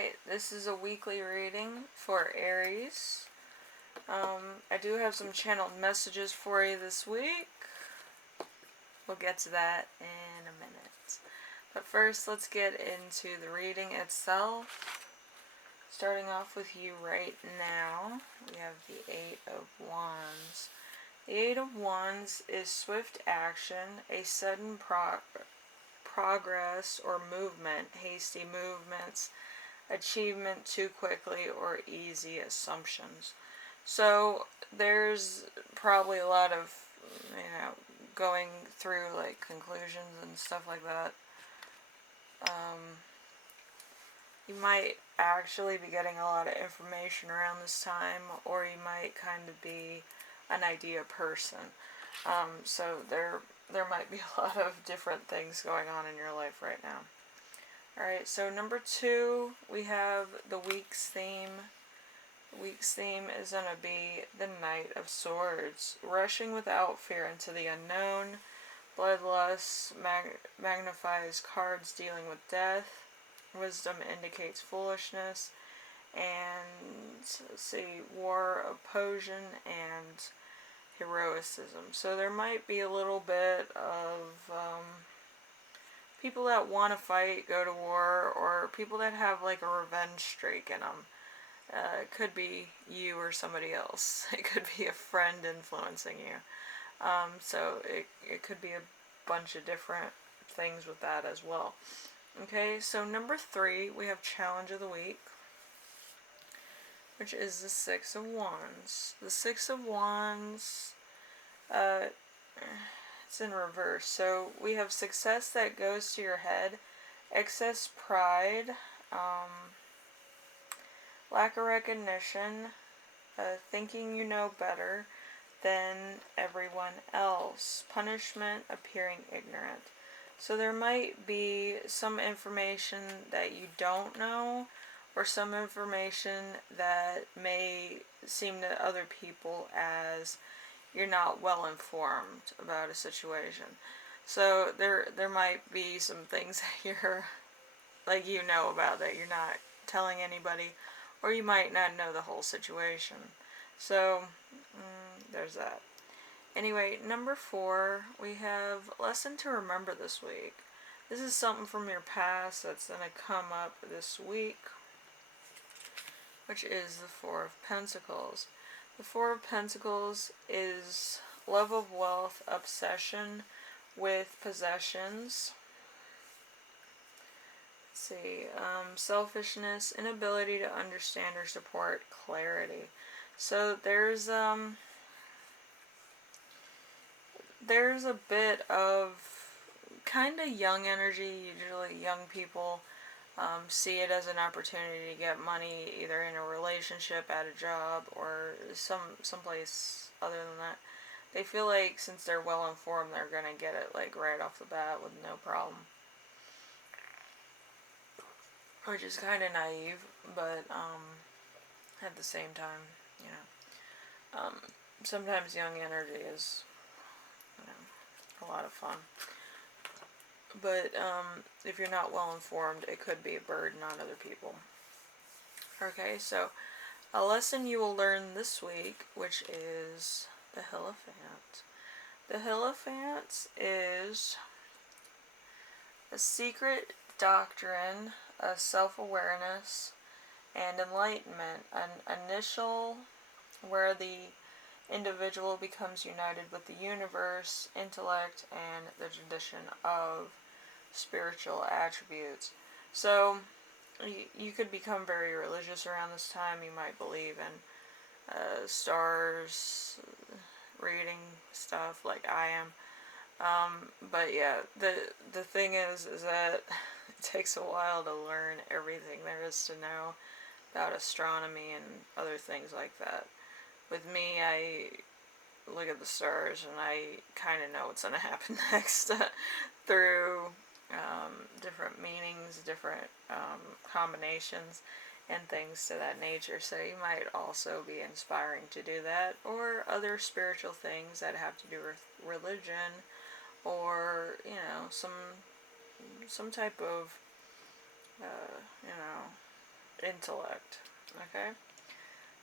Alright, this is a weekly reading for Aries. I do have some channeled messages for you this week. We'll get to that in a minute. But first, let's get into the reading itself. Starting off with you right now, we have the Eight of Wands. The Eight of Wands is swift action, a sudden progress or movement, hasty movements, achievement too quickly, or easy assumptions. So there's probably a lot of, going through like conclusions and stuff like that. You might actually be getting a lot of information around this time, or you might kind of be an idea person. So there might be a lot of different things going on in your life right now. Alright, so number 2, we have the week's theme. The week's theme is going to be the Knight of Swords. Rushing without fear into the unknown. Bloodlust magnifies cards dealing with death. Wisdom indicates foolishness. And, let's see, war, opposition, and heroicism. So there might be a little bit of people that want to fight, go to war, or people that have like a revenge streak in them. It could be you or somebody else. It could be a friend influencing you. So it could be a bunch of different things with that as well. Okay, so number 3, we have Challenge of the Week, which is the Six of Wands. The Six of Wands, it's in reverse. So we have success that goes to your head, excess pride, lack of recognition, thinking you know better than everyone else, punishment, appearing ignorant. So there might be some information that you don't know, or some information that may seem to other people as you're not well informed about a situation. So there might be some things that you're like about that you're not telling anybody, or you might not know the whole situation. So there's that. Anyway, number 4, we have lesson to remember this week. This is something from your past that's going to come up this week, which is the Four of Pentacles. The Four of Pentacles is love of wealth, obsession with possessions. Let's see, selfishness, inability to understand or support, clarity. So there's a bit of kind of young energy. Usually young people see it as an opportunity to get money, either in a relationship, at a job, or someplace other than that. They feel like since they're well informed, they're gonna get it like right off the bat with no problem, which is kind of naive, but at the same time, sometimes young energy is a lot of fun. But if you're not well informed, it could be a burden on other people. Okay, so a lesson you will learn this week, which is the Hierophant. The Hierophant is a secret doctrine of self-awareness and enlightenment, an initial where the individual becomes united with the universe, intellect, and the tradition of spiritual attributes. So you could become very religious around this time. You might believe in stars, reading stuff like I am. But yeah, the thing is that it takes a while to learn everything there is to know about astronomy and other things like that. With me, I look at the stars and I kind of know what's going to happen next through different meanings, different combinations, and things to that nature. So you might also be inspiring to do that, or other spiritual things that have to do with religion, or some type of intellect. Okay?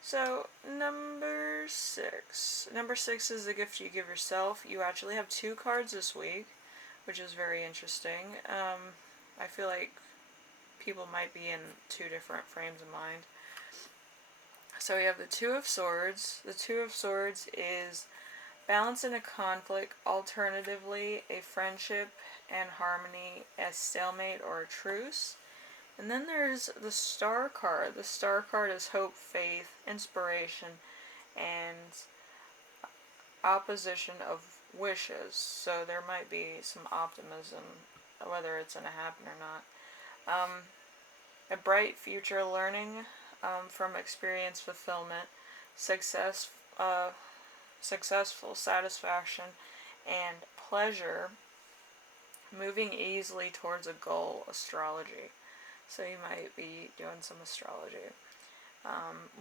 So, number 6. Number 6 is the gift you give yourself. You actually have 2 cards this week, which is very interesting. I feel like people might be in 2 different frames of mind. So we have the Two of Swords. The Two of Swords is balance in a conflict, alternatively a friendship and harmony, a stalemate or a truce. And then there's the Star card. The Star card is hope, faith, inspiration, and opposition of wishes. So there might be some optimism, whether it's going to happen or not. A bright future, learning from experience, fulfillment, success, successful satisfaction, and pleasure, moving easily towards a goal, astrology. So you might be doing some astrology.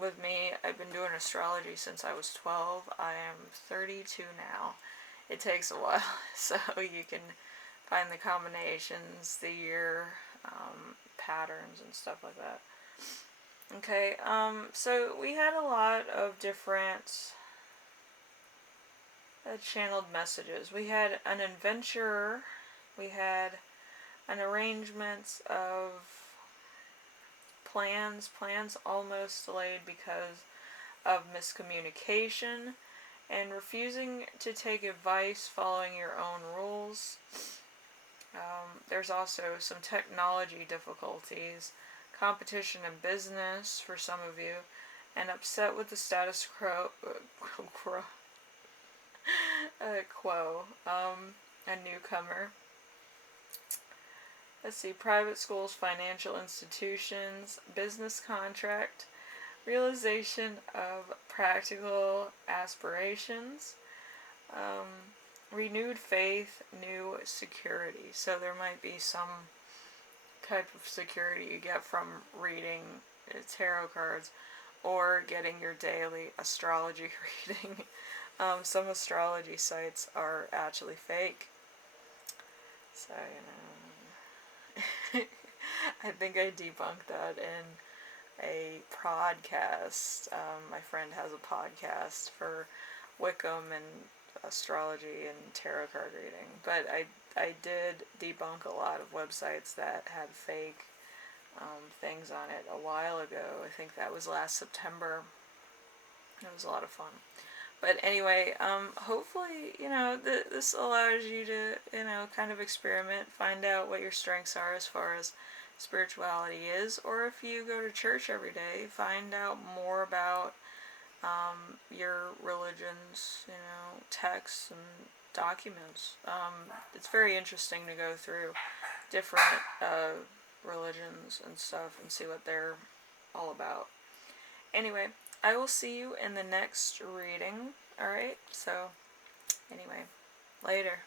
With me, I've been doing astrology since I was 12. I am 32 now. It takes a while, so you can find the combinations, the year, patterns, and stuff like that. Okay, so we had a lot of different channeled messages. We had an adventurer, we had an arrangement of plans almost delayed because of miscommunication, and refusing to take advice, following your own rules. There's also some technology difficulties, competition in business for some of you, and upset with the status quo. A newcomer. Let's see, private schools, financial institutions, business contract, realization of practical aspirations, renewed faith, new security. So there might be some type of security you get from reading tarot cards or getting your daily astrology reading. Some astrology sites are actually fake. So, I think I debunked that in a podcast. My friend has a podcast for Wickham and astrology and tarot card reading. But I did debunk a lot of websites that had fake things on it a while ago. I think that was last September. It was a lot of fun. But anyway, hopefully, this allows you to, kind of experiment, find out what your strengths are as far as spirituality is, or if you go to church every day, find out more about your religion's, texts and documents. It's very interesting to go through different religions and stuff and see what they're all about. Anyway, I will see you in the next reading. Alright, so anyway, later.